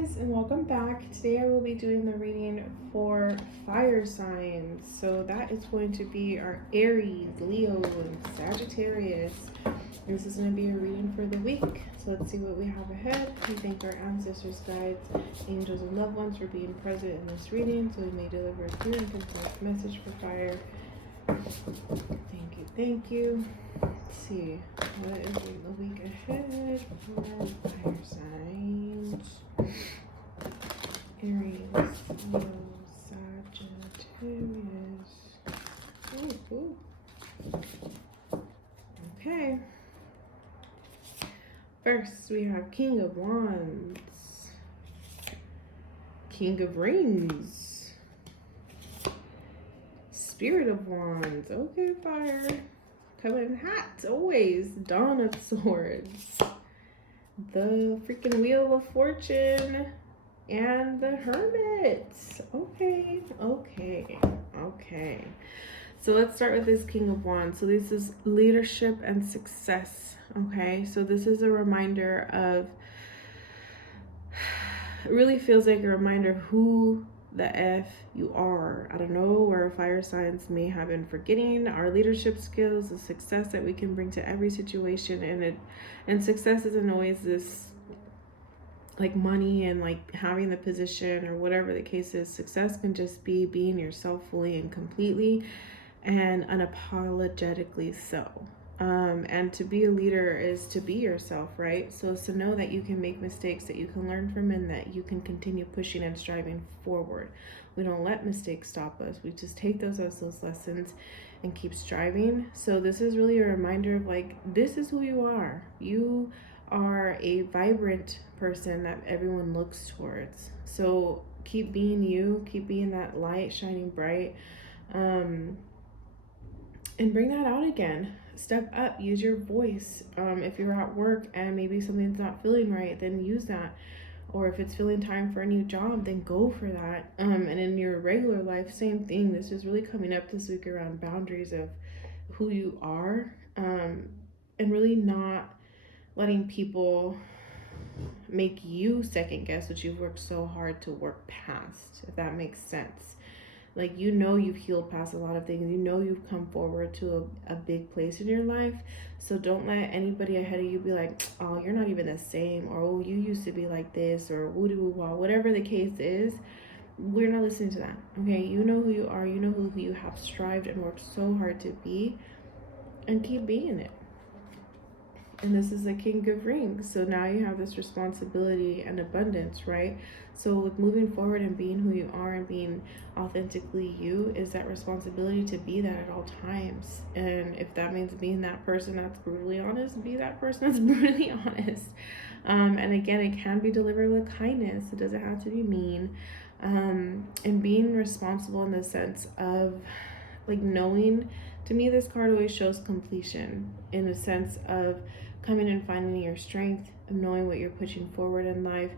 guys, and welcome back. Today I will be doing the reading for fire signs. So that is going to be our Aries, Leo, and Sagittarius. This is going to be a reading for the week. So let's see what we have ahead. We thank our ancestors, guides, angels, and loved ones for being present in this reading so we may deliver a clear and concise message for fire. Thank you. Let's see, what is in the week ahead for fire signs? Aries, Leo, Sagittarius. Ooh. Okay. First, we have King of Wands, King of Rings, Spirit of Wands. Okay, fire. Coming hot, always. Dawn of Swords, the freaking Wheel of Fortune, and the Hermit. Okay. So let's start with this King of Wands. So this is leadership and success. Okay, so this is a reminder of, it really feels like a reminder of who the F you are. I don't know where fire signs may have been forgetting our leadership skills, the success that we can bring to every situation, and success isn't always this like money and like having the position or whatever the case is. Success can just be being yourself fully and completely and unapologetically so. And to be a leader is to be yourself, right? So it's to know that you can make mistakes, that you can learn from, and that you can continue pushing and striving forward. We don't let mistakes stop us. We just take those as those lessons and keep striving. So this is really a reminder of like, this is who you are. You are a vibrant person that everyone looks towards. So keep being you, keep being that light shining bright, and bring that out again. Step up, use your voice. If you're at work and maybe something's not feeling right, then use that. Or if it's feeling time for a new job, then go for that. And in your regular life, same thing. This is really coming up this week around boundaries of who you are, and really not letting people make you second guess what you've worked so hard to work past, if that makes sense. Like, you know, you've healed past a lot of things. You know, you've come forward to a big place in your life. So don't let anybody ahead of you be like, oh, you're not even the same, or oh, you used to be like this, or woo-doo-wah, whatever the case is. We're not listening to that. Okay, you know who you are. You know who you have strived and worked so hard to be, and keep being it. And this is the King of Rings. So now you have this responsibility and abundance, right? So with moving forward and being who you are and being authentically you is that responsibility to be that at all times. And if that means being that person that's brutally honest, be that person that's brutally honest. And again, it can be delivered with kindness. It doesn't have to be mean. And being responsible in the sense of like knowing, to me, this card always shows completion in the sense of coming and finding your strength, of knowing what you're pushing forward in life.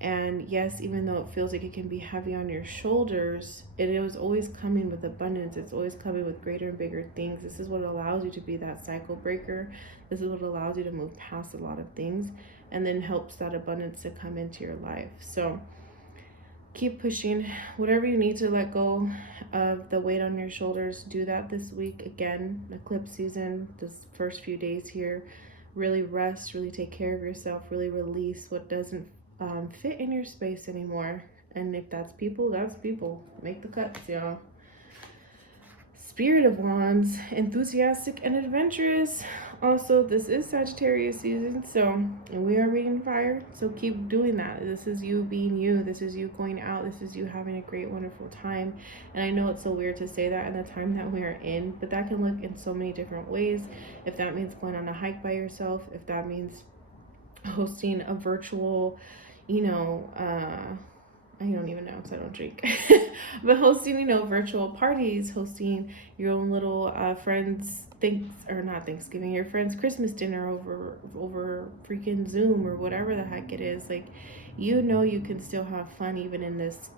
And yes, even though it feels like it can be heavy on your shoulders, it is always coming with abundance. It's always coming with greater and bigger things. This is what allows you to be that cycle breaker. This is what allows you to move past a lot of things and then helps that abundance to come into your life. So keep pushing. Whatever you need to let go of the weight on your shoulders, do that this week. Again, eclipse season, this first few days here, really rest, really take care of yourself, really release what doesn't fit in your space anymore. And if that's people, that's people. Make the cuts, y'all. Spirit of Wands, enthusiastic and adventurous. Also, this is Sagittarius season, and we are reading fire, so keep doing that. This is you being you. This is you going out. This is you having a great, wonderful time. And I know it's so weird to say that in the time that we are in, but that can look in so many different ways. If that means going on a hike by yourself, if that means hosting a virtual, I don't even know because I don't drink. But hosting, virtual parties, hosting your own little friends your friends' Christmas dinner over freaking Zoom or whatever the heck it is. Like, you can still have fun even in this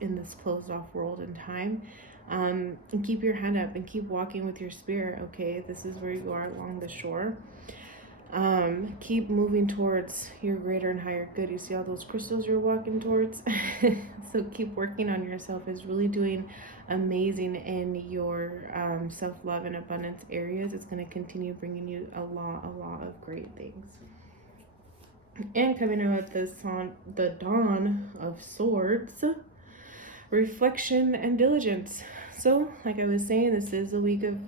closed off world and time. And keep your head up and keep walking with your spirit. Okay, this is where you are along the shore. Keep moving towards your greater and higher good. You see all those crystals you're walking towards? So keep working on yourself. Is really doing amazing in your self-love and abundance areas. It's going to continue bringing you a lot of great things. And coming out with this on the Dawn of Swords, reflection and diligence. So like I was saying, this is a week of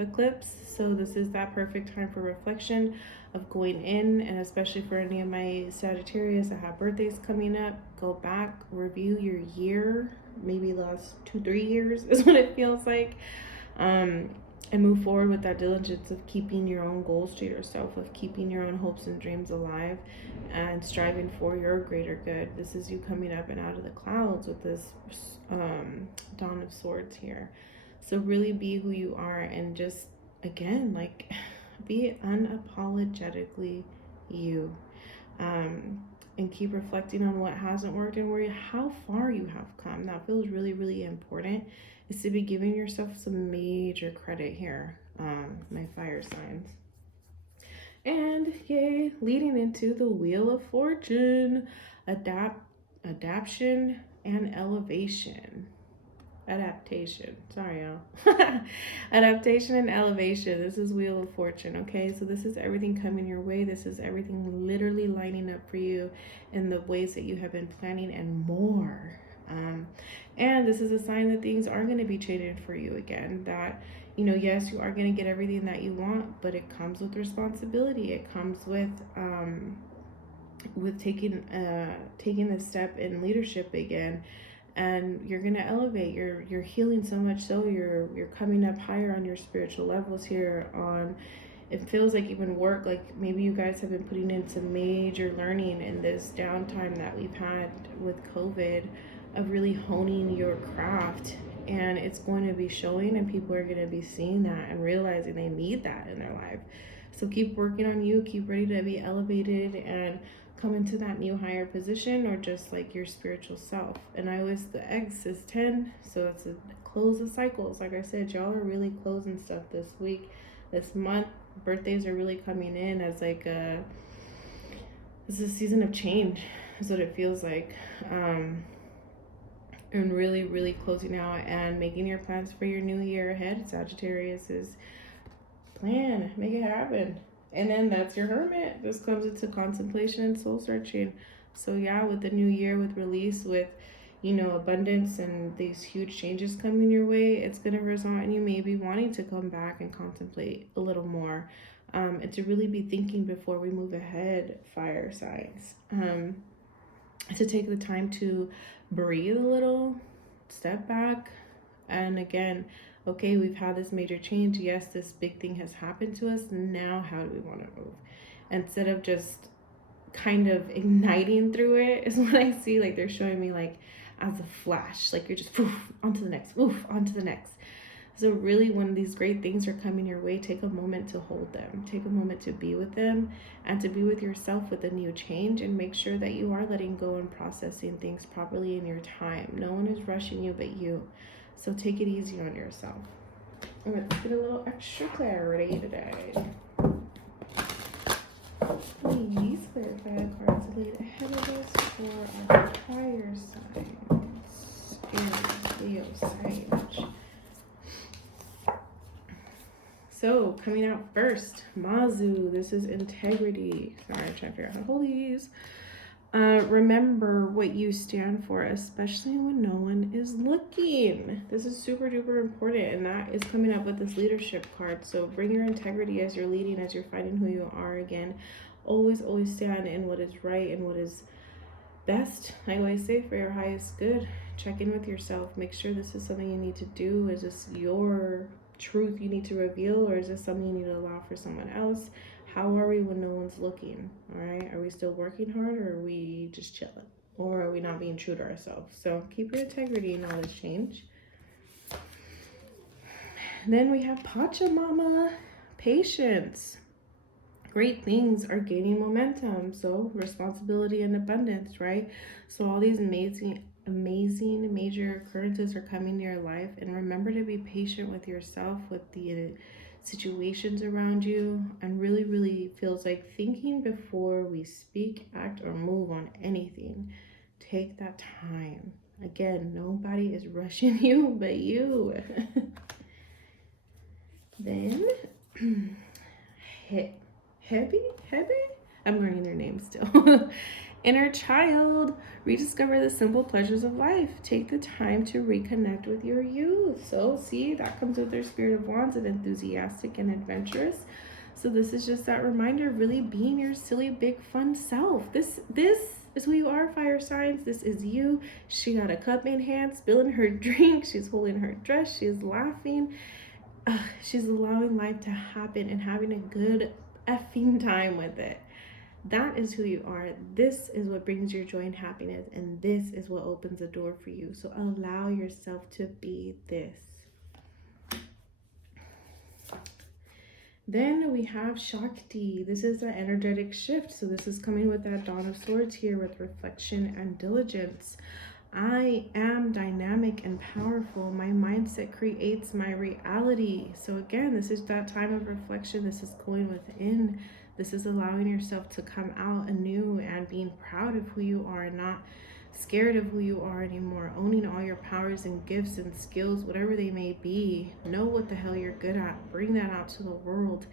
eclipse, so this is that perfect time for reflection, of going in, and especially for any of my Sagittarius that have birthdays coming up, go back, review your year, maybe last 2-3 years is what it feels like, and move forward with that diligence of keeping your own goals to yourself, of keeping your own hopes and dreams alive, and striving for your greater good. This is you coming up and out of the clouds with this Dawn of Swords here. So really be who you are, and just, again, like, be unapologetically you. And keep reflecting on what hasn't worked and how far you have come. That feels really important, is to be giving yourself some major credit here, my fire signs. And yay, leading into the Wheel of Fortune, adaptation and elevation. Adaptation, sorry y'all. Adaptation and elevation. This is Wheel of Fortune. Okay, so this is everything coming your way. This is everything literally lining up for you in the ways that you have been planning and more. And this is a sign that things are going to be changing for you again. That, you know, yes, you are going to get everything that you want, but it comes with responsibility. It comes with taking the step in leadership again. And you're gonna elevate. You're healing so much, so you're coming up higher on your spiritual levels here. On, it feels like even work, like maybe you guys have been putting in some major learning in this downtime that we've had with COVID, of really honing your craft, and it's going to be showing, and people are going to be seeing that and realizing they need that in their life. So keep working on you, keep ready to be elevated and come into that new higher position, or just like your spiritual self. And I always, the X is 10, so it's a close of cycles. Like I said, y'all are really closing stuff this week, this month. Birthdays are really coming in as like this is a season of change, is what it feels like. And really closing out and making your plans for your new year ahead. Sagittarius is plan, make it happen. And then that's your Hermit. This comes into contemplation and soul searching. So yeah, with the new year, with release, with, you know, abundance and these huge changes coming your way, it's going to result in you maybe wanting to come back and contemplate a little more, and to really be thinking before we move ahead, fire signs. To take the time to breathe a little, step back, and again, okay, we've had this major change. Yes, this big thing has happened to us. Now, how do we want to move? Instead of just kind of igniting through it, is what I see. Like they're showing me, like as a flash, like you're just poof, onto the next, poof, onto the next. So really, when these great things are coming your way, take a moment to hold them. Take a moment to be with them, and to be with yourself with a new change, and make sure that you are letting go and processing things properly in your time. No one is rushing you but you. So take it easy on yourself. Let's get a little extra clarity today. Please clarify the cards laid ahead of us for our fire signs. Aries, Leo, Sag. So coming out first, Mazu. This is integrity. Sorry, I'm trying to figure out how to hold these. Remember what you stand for, especially when no one is looking. This is super duper important, and that is coming up with this leadership card. So bring your integrity as you're leading, as you're finding who you are again. Always stand in what is right and what is best. I always say, for your highest good. Check in with yourself. Make sure this is something you need to do. Is this your truth you need to reveal, or is this something you need to allow for someone else? How are we when no one's looking? All right, are we still working hard, or are we just chilling, or are we not being true to ourselves? So keep your integrity in all this change. Then we have Pachamama, patience. Great things are gaining momentum. So responsibility and abundance, right? So all these amazing major occurrences are coming to your life, and remember to be patient with yourself, with the situations around you, and really, really feels like thinking before we speak, act, or move on anything. Take that time. Again, nobody is rushing you but you. Then, Heavy? I'm learning their names still. Inner child, rediscover the simple pleasures of life. Take the time to reconnect with your youth. So, see, that comes with their spirit of wands and enthusiastic and adventurous. So, this is just that reminder of really being your silly, big, fun self. This is who you are, fire signs. This is you. She got a cup in hand, spilling her drink. She's holding her dress. She's laughing. She's allowing life to happen and having a good effing time with it. That is who you are. This is what brings your joy and happiness, and this is what opens the door for you. So allow yourself to be this. Then we have Shakti. This is an energetic shift. So this is coming with that Dawn of Swords here with reflection and diligence. I am dynamic and powerful. My mindset creates my reality. So again, this is that time of reflection. This is going within. This is allowing yourself to come out anew and being proud of who you are and not scared of who you are anymore. Owning all your powers and gifts and skills, whatever they may be. Know what the hell you're good at. Bring that out to the world.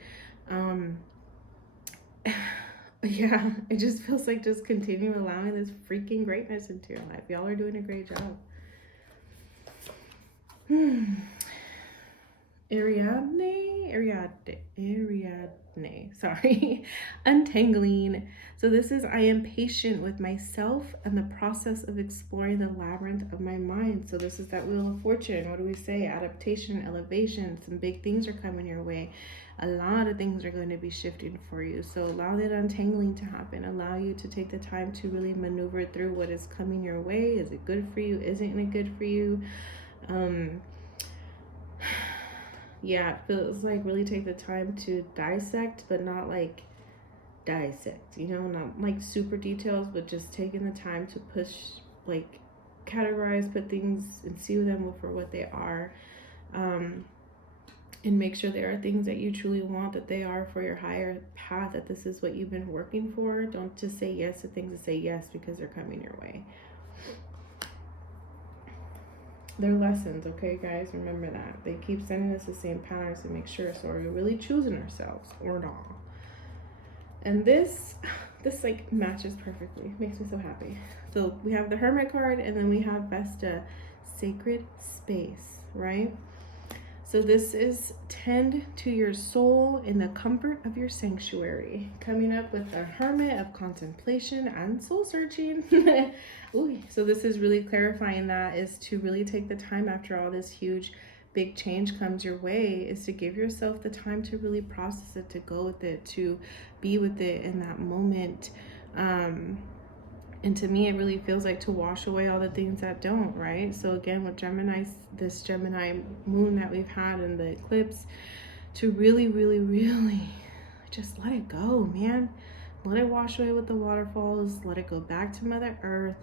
Yeah, it just feels like just continue allowing this freaking greatness into your life. Y'all are doing a great job. Ariadne, sorry. Untangling. So this is, I am patient with myself and the process of exploring the labyrinth of my mind. So this is that Wheel of Fortune. What do we say? Adaptation, elevation. Some big things are coming your way. A lot of things are going to be shifting for you. So allow that untangling to happen. Allow you to take the time to really maneuver through what is coming your way. Is it good for you? Isn't it good for you? Yeah, it feels like really take the time to dissect, but not like dissect, you know, not like super details, but just taking the time to push, like categorize, put things and see them for what they are, and make sure there are things that you truly want, that they are for your higher path, that this is what you've been working for. Don't just say yes to things to say yes because they're coming your way. They're lessons, okay, guys? Remember that. They keep sending us the same patterns to make sure. So are we really choosing ourselves or not? And this like matches perfectly. Makes me so happy. So we have the Hermit card, and then we have Vesta, Sacred Space, right? So this is tend to your soul in the comfort of your sanctuary. Coming up with the Hermit of contemplation and soul searching. Ooh, so this is really clarifying that is to really take the time after all this huge, big change comes your way, is to give yourself the time to really process it, to go with it, to be with it in that moment. And to me, it really feels like to wash away all the things that don't, right? So again, with Gemini, this Gemini moon that we've had in the eclipse, to really, really, really just let it go, man. Let it wash away with the waterfalls. Let it go back to Mother Earth.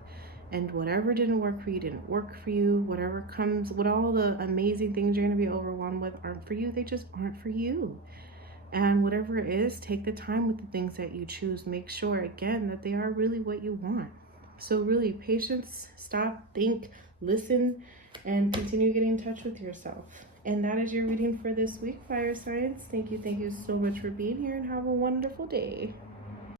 And whatever didn't work for you, didn't work for you. Whatever comes, what all the amazing things you're going to be overwhelmed with aren't for you. They just aren't for you. And whatever it is, take the time with the things that you choose. Make sure, again, that they are really what you want. So really, patience, stop, think, listen, and continue getting in touch with yourself. And that is your reading for this week, fire signs. Thank you so much for being here, and have a wonderful day.